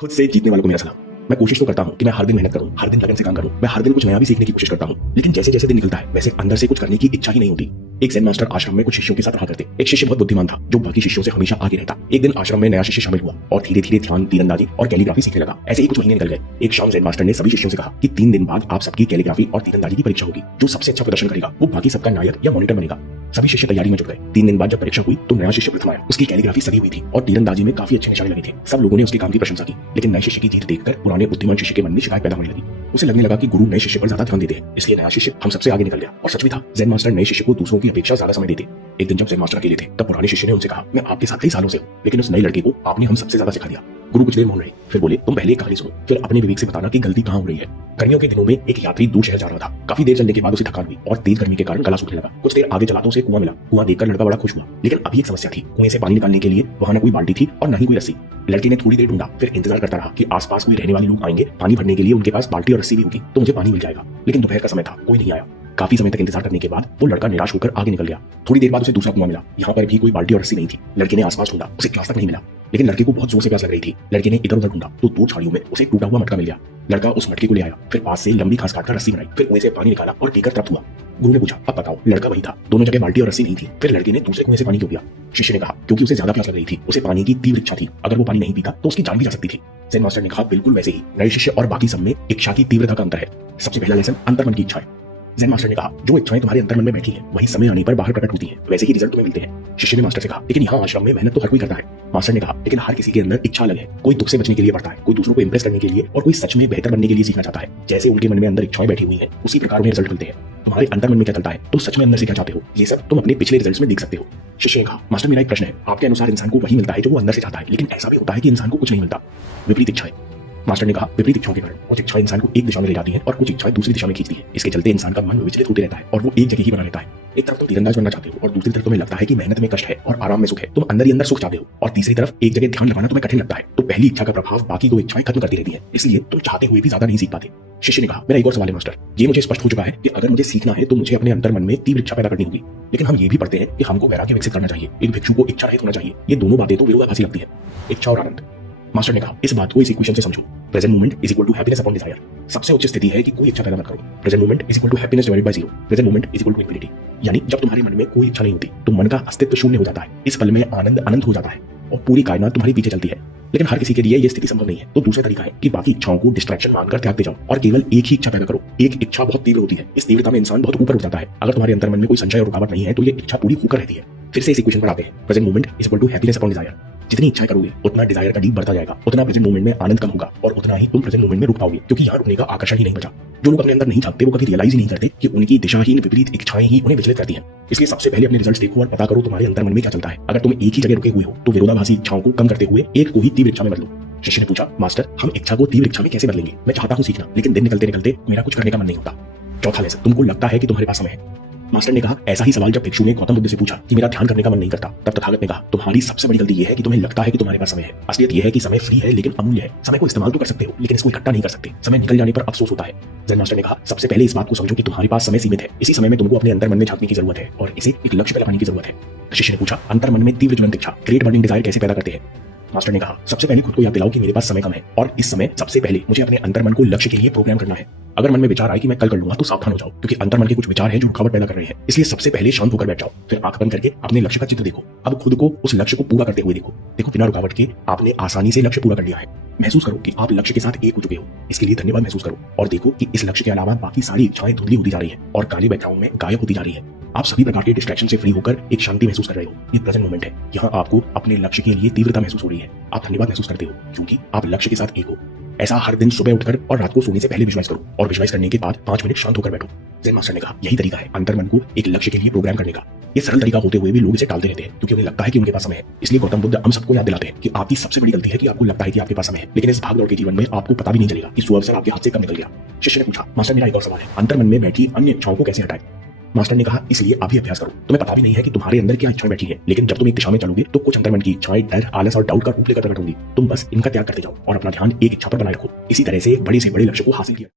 खुद से जीतने वालों को मेरा सलाम। मैं कोशिश तो करता हूँ कि मैं हर दिन मेहनत करूँ, हर दिन लगन से काम करूँ, मैं हर दिन कुछ नया भी सीखने की कोशिश करता हूँ, लेकिन जैसे जैसे दिन निकलता है वैसे अंदर से कुछ करने की इच्छा ही नहीं होती। एक ज़ेन मास्टर आश्रम में कुछ शिष्यों के साथ रहा करते। एक शिष्य बहुत बुद्धिमान था जो बाकी शिष्यों से हमेशा आगे रहता। एक दिन आश्रम में नया शिष्य शामिल हुआ और धीरे धीरे ध्यान, तीरंदाजी और कैलीग्राफी सीखने लगा। ऐसे ही कुछ महीने निकल गए। एक शाम ज़ेन मास्टर ने सभी शिष्यों से कहा कि 3 दिन बाद आप सबकी कैलीग्राफी और तीरंदाजी की परीक्षा होगी। जो सबसे अच्छा प्रदर्शन करेगा वो बाकी सबका नायक या मॉनिटर बनेगा। सभी शिष्य तैयारी में जुट गए। 3 दिन बाद जब परीक्षा हुई तो नया शिष्य प्रथम आया। उसकी कैलीग्राफी सदी हुई थी और तीरंदाजी में काफी अच्छे निशाने लगे थे। सब लोगों ने उसके काम की प्रशंसा की, लेकिन नए शिष्य की जीत देखकर पुराने बुद्धिमान शिष्य के मन में शिकायत पैदा होने लगी। उसे लगने लगा कि गुरु नए शिष्य पर ज्यादा ध्यान देते हैं, इसलिए नया शिष्य हम सबसे आगे निकल गया। और सच भी था, ज़ेन मास्टर नए शिष्य को दूसरों की अपेक्षा ज्यादा समय देते। एक दिन जब ज़ेन मास्टर अकेले थे तब पुराने शिष्य ने उनसे कहा, मैं आपके साथ कई सालों से हूँ, लेकिन उस नए लड़के को आपने हम सबसे ज्यादा सिखा दिया। गुरु कुछ देर मौन रहे, फिर बोले, तुम पहले एक कहानी सुनो, फिर अपने विवेक से बताना कि गलती कहाँ हो रही है। गर्मियों के दिनों में एक यात्री दूर शहर जा रहा था। काफी देर चलने के बाद उसे थकान हुई और तेज गर्मी के कारण गला सूखने लगा। कुछ देर आगे चला तो उसे कुआं मिला। कुआं देखकर लड़का बड़ा खुश हुआ, लेकिन अभी एक समस्या थी। कुएं से पानी निकालने के लिए वहां न कोई बाल्टी थी और न ही कोई रस्सी। लड़के ने थोड़ी देर ढूंढा, फिर इंतजार करता रहा कि आसपास कोई रहने वाले लोग आएंगे, पानी भरने के लिए उनके पास बाल्टी और रस्सी भी होगी तो मुझे पानी मिल जाएगा। लेकिन दोपहर का समय था, कोई नहीं आया। काफी समय तक इंतजार करने के बाद वो लड़का निराश होकर आगे निकल गया। थोड़ी देर बाद उसे दूसरा कुआं मिला। यहाँ पर भी कोई बाल्टी और रस्सी नहीं थी। लड़के ने आसपास ढूंढा, उसे क्लास तक नहीं मिला, लेकिन लड़के को बहुत जोर से प्यास लग रही थी। लड़के ने इधर उधर ढूंढा तो 2 झाड़ियों में उसे टूटा हुआ मटका मिल गया। लड़का उस मटके को ले आया, फिर पास से लंबी घास काटकर रस्सी बनाई, फिर कुएं से पानी निकाला और पीकर तृप्त हुआ। गुरु ने पूछा, अब बताओ। लड़का वही था, दोनों जगह बाल्टी और रस्सी नहीं थी। फिर लड़के ने दूसरे कुएं से पानी क्यों पिया? शिष्य ने कहा, क्योंकि उसे ज्यादा प्यास लग रही थी, उसे पानी की तीव्र इच्छा थी। अगर वो पानी नहीं पीता तो उसकी जान भी जा सकती थी। ज़ेन मास्टर ने कहा, बिल्कुल वैसे ही नए शिष्य और बाकी सब में इच्छा की तीव्रता का अंतर है। सबसे पहला लेसन अंतर्मन की इच्छा है। ज़ेन मास्टर ने कहा, जो इच्छाएं तुम्हारे अंतर्मन में बैठी हैं वही समय आने पर बाहर प्रकट होती हैं, वैसे ही रिजल्ट तुम्हें मिलते हैं। शिष्य ने मास्टर से कहा, लेकिन यहाँ आश्रम में मेहनत तो हर कोई करता है। मास्टर ने कहा, लेकिन हर किसी के अंदर इच्छा अलग है। कोई दुख से बचने के लिए पढ़ता है, कोई दूसरों को इंप्रेस करने के लिए और कोई सच में बेहतर बनने के लिए सीखना चाहता है। जैसे उनके मन में अंदर इच्छाएं बैठी हुई हैं, उसी प्रकार उन्हें रिजल्ट मिलते हैं। तुम्हारे अंतर्मन में क्या चलता है, तुम सच में अंदर से क्या चाहते हो, ये सब तुम अपने पिछले रिजल्ट्स में देख सकते हो। शिष्य ने कहा, मास्टर मेरा एक प्रश्न है, आपके अनुसार इंसान को वही मिलता है जो वो अंदर से चाहता है, लेकिन ऐसा भी होता है कि इंसान को कुछ नहीं मिलता, विपरीत इच्छा है। मास्टर ने कहा, विपरीत इच्छाओं के कारण कुछ इच्छाएं इंसान को एक दिशा में ले जाती हैं और कुछ इच्छाएं दूसरी दिशा में खींचती हैं। इसके चलते इंसान का मन विचलित होते रहता है और वो एक जगह ही बना रहता है। एक तरफ तुम तीरंदाज बनना चाहते हो और दूसरी तरफ तुम्हें लगता है कि मेहनत में कष्ट है और आराम में सुख है। तुम अंदर ही अंदर सुख चाहते हो और तीसरी तरफ एक जगह ध्यान लगाना तुम्हें कठिन लगता है। तो पहली इच्छा का प्रभाव बाकी 2 इच्छाएं खत्म करती रहती है, इसलिए तुम चाहते हुए भी ज्यादा नहीं सीख पाते। शिष्य ने कहा, मेरा एक और सवाल है मास्टर, ये मुझे स्पष्ट हो चुका है कि अगर मुझे सीखना है तो मुझे अपने अंतर मन में तीव्र इच्छा पैदा करनी होगी, लेकिन हम ये भी पढ़ते हैं कि हमको वैराग्य विकसित करना चाहिए, एक भिक्षु को इच्छा रहित होना चाहिए। ये दोनों बातें तो विरोधाभासी लगती है, इच्छा और आनंद। मास्टर ने कहा, इस बात को इस इक्वेशन से समझो, present moment is equal to happiness upon desire. सबसे उच्च स्थिति है कि कोई इच्छा पैदा मत करो। Present moment is equal to happiness divided by 0। Present moment is equal to infinity. यानी जब तुम्हारे मन में कोई इच्छा नहीं होती तो मन का अस्तित्व शून्य हो जाता है। इस पल में आनंद अनंत हो जाता है और पूरी कायनात तुम्हारे पीछे चलती है। लेकिन हर किसी के लिए यह स्थिति संभव नहीं है। तो दूसरा तरीका है कि बाकी इच्छाओं को डिस्ट्रैक्शन मानकर त्यागते जाओ और केवल एक ही इच्छा पैदा करो। एक इच्छा बहुत तीव्र होती है, इस तीव्रता में इंसान बहुत ऊपर उठ जाता है। अगर तुम्हारे अंतर मन में कोई संशय और रुकावट नहीं है तो ये इच्छा पूरी होकर रहती है। फिर से इस इक्वेशन पर आते हैं, present moment is equal to happiness upon desire. जितनी इच्छाएं करोगे उतना डिजायर का डीप बढ़ता जाएगा, उतना प्रेजेंट मोमेंट में आनंद कम होगा और उतना ही तुम प्रेजेंट मोमेंट में रुक पाओगे, क्योंकि यहाँ रुकने का आकर्षण ही नहीं बचा। जो लोग अपने अंदर नहीं झांकते वो कभी रियलाइज ही नहीं करते कि उनकी दिशाहीन विपरीत इच्छाएं ही उन्हें विचलित करती हैं। इसलिए सबसे पहले अपने रिजल्ट्स देखो और पता करो तुम्हारे अंतर मन में क्या चलता है। अगर तुम एक ही जगह रुके हुए हो तो विरोधाभासी इच्छाओं को कम करते हुए एक को ही तीव्र इच्छा में बदलो। शिष्य ने पूछा, मास्टर हम इच्छा को तीव्र इच्छा में कैसे बदलेंगे? मैं चाहता हूँ सीखना, लेकिन दिन निकलते निकलते मेरा कुछ करने का मन नहीं होता। चौथा लेसन, तुमको लगता है कि तुम्हारे पास समय है। मास्टर ने कहा, ऐसा ही सवाल जब भिक्षु ने गौतम बुद्ध से पूछा कि मेरा ध्यान करने का मन नहीं करता, तब तथागत ने कहा, तुम्हारी सबसे बड़ी गलती यह है कि तुम्हें लगता है कि तुम्हारे पास समय है। असलियत यह है कि समय फ्री है लेकिन अमूल्य है। समय को इस्तेमाल तो कर सकते हो लेकिन इसको इकट्ठा नहीं कर सकते। समय निकल जाने पर अफसोस होता है। ज़ेन मास्टर ने कहा, सबसे पहले इस बात को समझो कि तुम्हारे पास समय सीमित है। इसी समय में तुमको अपने अंतर मन में झांकने की जरूरत है और इसे एक लक्ष्य पर लगाने की जरूरत है। शिष्य ने पूछा, अंतर मन में तीव्र ज्वलंत इच्छा, ग्रेट बर्निंग डिजायर कैसे पैदा करते हैं? मास्टर ने कहा, सबसे पहले खुद को याद दिलाओ कि मेरे पास समय कम है और इस समय सबसे पहले मुझे अपने अंतर मन को लक्ष्य के लिए प्रोग्राम करना है। अगर मन में विचार आए कि मैं कल कर लूंगा तो सावधान हो जाओ, क्योंकि अंतर मन के कुछ विचार हैं जो रुकावट पैदा कर रहे हैं। इसलिए सबसे पहले शांत होकर बैठ जाओ, फिर आंख बंद करके अपने लक्ष्य का चित्र देखो। अब खुद को उस लक्ष्य को पूरा करते हुए देखो। बिना रुकावट के आपने आसानी से लक्ष्य पूरा कर लिया है। महसूस करो कि आप लक्ष्य के साथ एक हो चुके हो। इसके लिए धन्यवाद महसूस करो और देखो कि इस लक्ष्य के अलावा बाकी सारी इच्छाएं धुंधली होती जा रही है और काले बैकग्राउंड में गायब होती जा रही है। आप सभी प्रकार के डिस्ट्रैक्शन से फ्री होकर एक शांति महसूस कर रहे हो। ये प्रेजेंट मोमेंट है। यहाँ आपको अपने लक्ष्य के लिए तीव्रता महसूस हो रही है। आप धन्यवाद महसूस करते हो क्योंकि आप लक्ष्य के साथ एक हो। ऐसा हर दिन सुबह उठकर और रात को सोने से पहले विजुअलाइज करो और विजुअलाइज करने के बाद 5 मिनट शांत होकर बैठो। ज़ेन मास्टर ने कहा, यही तरीका है अंतर मन को एक लक्ष्य के लिए प्रोग्राम करने का। ये सरल तरीका होते हुए भी लोग इसे टालते रहते हैं क्योंकि उन्हें लगता है कि उनके पास समय है। इसलिए गौतम बुद्ध हम सबको याद दिलाते हैं कि आपकी सबसे बड़ी गलती है कि आपको लगता है कि आपके पास समय है, लेकिन इस भागदौड़ के जीवन में आपको पता भी नहीं चलेगा कि सुअवसर आपके हाथ से कब निकल गया। शिष्य ने पूछा, मास्टर मेरा एक और सवाल है, अंतर मन में बैठी अन्य इच्छाओं को कैसे हटाएं? मास्टर ने कहा, इसलिए अभी अभ्यास करो। तुम्हें पता भी नहीं है कि तुम्हारे अंदर क्या इच्छाएं बैठी है, लेकिन जब तुम एक दिशा में चलोगे तो कुछ अंतर्मन की इच्छाएं डर, आलस और डाउट का रूप लेकर प्रकट होंगी। तुम बस इनका त्याग करते जाओ और अपना ध्यान एक इच्छा पर बनाए रखो। इसी तरह से बड़े बड़े लक्ष्य को हासिल किया।